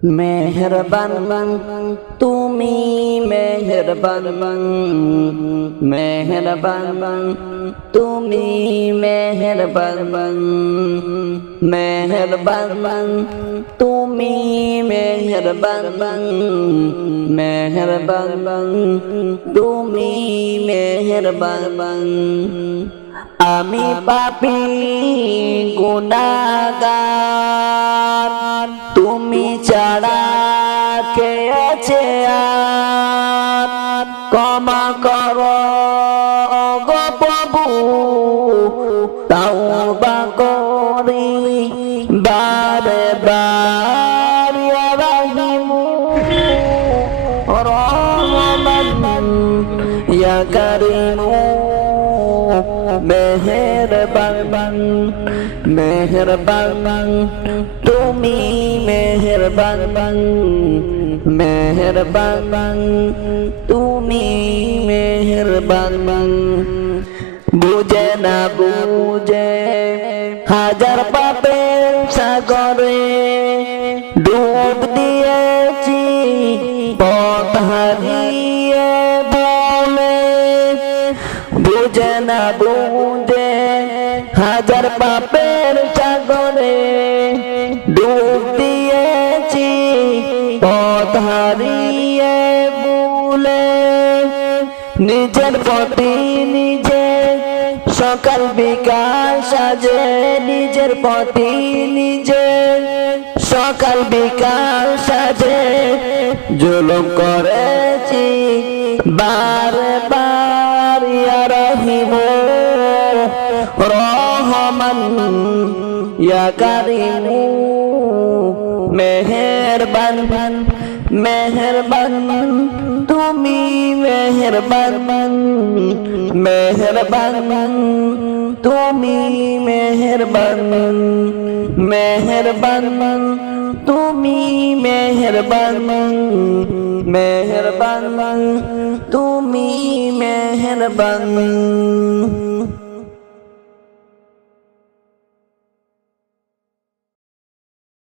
মেহেরবান তুমি মেহেরবান মেহেরবান তুমি মেহেরবান মেহেরবান তুমি মেহেরবান মেহেরবান তুমি মেহেরবান আমি পাপী গুনাহগার তুমি ছাড়া কে আছে আর ক্ষমা করো গো প্রভু তাওবা করি বারে বার ইয়া রাহিমু রহমান ইয়া কারিমু মেহেরবান মেহেরবান তুমি মেহেরবান মেহেরবান তুমি মেহেরবান বুঝে না বুঝে হাজার পাপের সাগরে ডুব দিয়েছি পথ হারিয়ে বলে বুঝে না বুঝে হাজার পাপের সাগরে ডুব দিয়েছি পথ হারিয়ে ভুলে নিজের প্রতি নিজে সকাল বিকাল সাজে নিজের প্রতি নিজে সকাল বিকাল সাজে জুলুম করেছি বারে বার ইয়া রাহিমু রহমান ইয়া কারিমু মেহেরবান মেহেরবান তুমি মেহেরবান মেহেরবান তুমি মেহেরবান মেহেরবান তুমি মেহেরবান মেহেরবান তুমি মেহেরবান